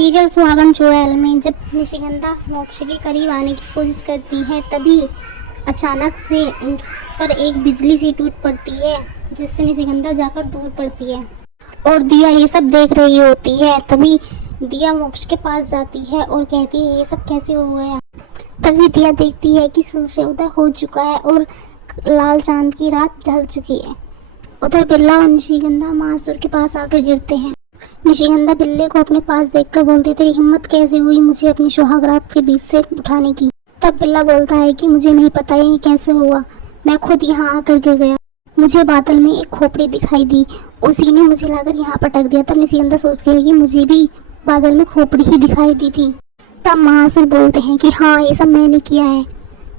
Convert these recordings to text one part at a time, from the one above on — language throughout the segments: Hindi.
सीरियल सुहागन चुड़ैल में जब निशिगंधा मोक्ष के करीब आने की कोशिश करती है तभी अचानक से उस पर एक बिजली सी टूट पड़ती है, जिससे निशिगंधा जाकर दूर पड़ती है और दिया ये सब देख रही होती है। तभी दिया मोक्ष के पास जाती है और कहती है ये सब कैसे हो गया। तभी दिया देखती है कि सूर्योदय हो चुका है और लाल चांद की रात ढल चुकी है। उधर बिल्ला और निशिगंधा महासुर के पास आकर गिरते हैं। निशिगंधा बिल्ले को अपने पास देखकर बोलती, तेरी हिम्मत कैसे हुई मुझे अपनी सुहाग रात के बीच से उठाने की। तब बिल्ला बोलता है कि मुझे नहीं पता ये कैसे हुआ, मैं खुद यहाँ आकर गिर गया। मुझे बादल में एक खोपड़ी दिखाई दी, उसी ने मुझे लाकर यहाँ पटक दिया। तब निशिगंधा सोचती है कि मुझे भी बादल में खोपड़ी ही दिखाई दी थी। तब महासुर बोलते हैं कि हाँ ये सब मैंने किया है,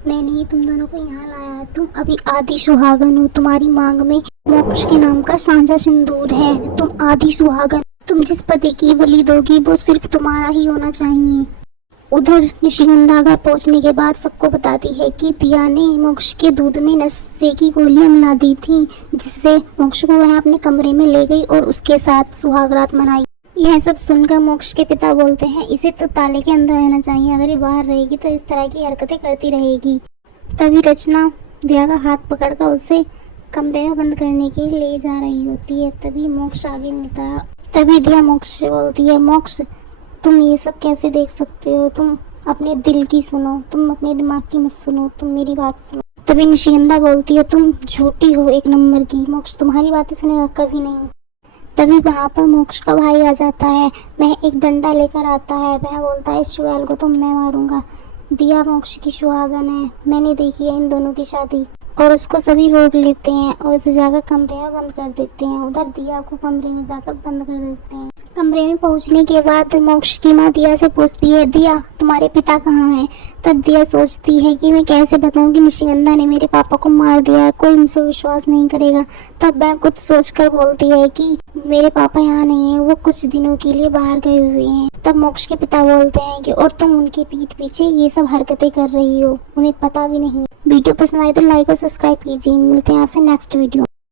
मैंने ही तुम दोनों को यहाँ लाया है। तुम अभी आदि सुहागन हो, तुम्हारी मांग में मोक्ष के नाम का सांझा सिंदूर है। तुम आदि सुहागन, तुम जिस पति की बलि दोगी वो सिर्फ तुम्हारा ही होना चाहिए। उधर निशिगंधा घर पहुंचने के बाद सबको बताती है कि दिया ने मोक्ष के दूध में नशे की गोलियां मिला दी थी, जिससे मोक्ष को वह अपने कमरे में ले गई और उसके साथ सुहाग रात मनाई। यह सब सुनकर मोक्ष के पिता बोलते हैं इसे तो ताले के अंदर रहना चाहिए, अगर ये बाहर रहेगी तो इस तरह की हरकतें करती रहेगी। तभी रचना दिया का हाथ पकड़कर उसे कमरे में बंद करने के लिए ले जा रही होती है। तभी मोक्ष आगे मिलता है। तभी दिया मोक्ष से बोलती है, मोक्ष तुम ये सब कैसे देख सकते हो, तुम अपने दिल की सुनो, तुम अपने दिमाग की मत सुनो, तुम मेरी बात सुनो। तभी निशिगंधा बोलती है, तुम झूठी हो एक नंबर की, मोक्ष तुम्हारी बातें सुनेगा कभी नहीं। तभी वहाँ पर मोक्ष का भाई आ जाता है, वह एक डंडा लेकर आता है। वह बोलता है इस चुड़ैल को तो मैं मारूंगा, दिया मोक्ष की सुहागन है, मैंने देखी है इन दोनों की शादी। और उसको सभी रोक लेते हैं और उसे जाकर कमरे में बंद कर देते हैं। उधर दिया को कमरे में जाकर बंद कर देते हैं। कमरे में पहुंचने के बाद मोक्ष की माँ दिया से पूछती है, दिया तुम्हारे पिता कहाँ हैं। तब दिया सोचती है कि मैं कैसे बताऊं कि निशिगंधा ने मेरे पापा को मार दिया, कोई मुझसे विश्वास नहीं करेगा। तब वह कुछ सोचकर बोलती है कि मेरे पापा यहाँ नहीं है, वो कुछ दिनों के लिए बाहर गए हुए हैं। तब मोक्ष के पिता बोलते हैं कि और तुम उनके पीठ पीछे ये सब हरकतें कर रही हो, उन्हें पता भी नहीं। वीडियो पसंद आए तो लाइक और सब्सक्राइब कीजिए। मिलते हैं आपसे नेक्स्ट वीडियो।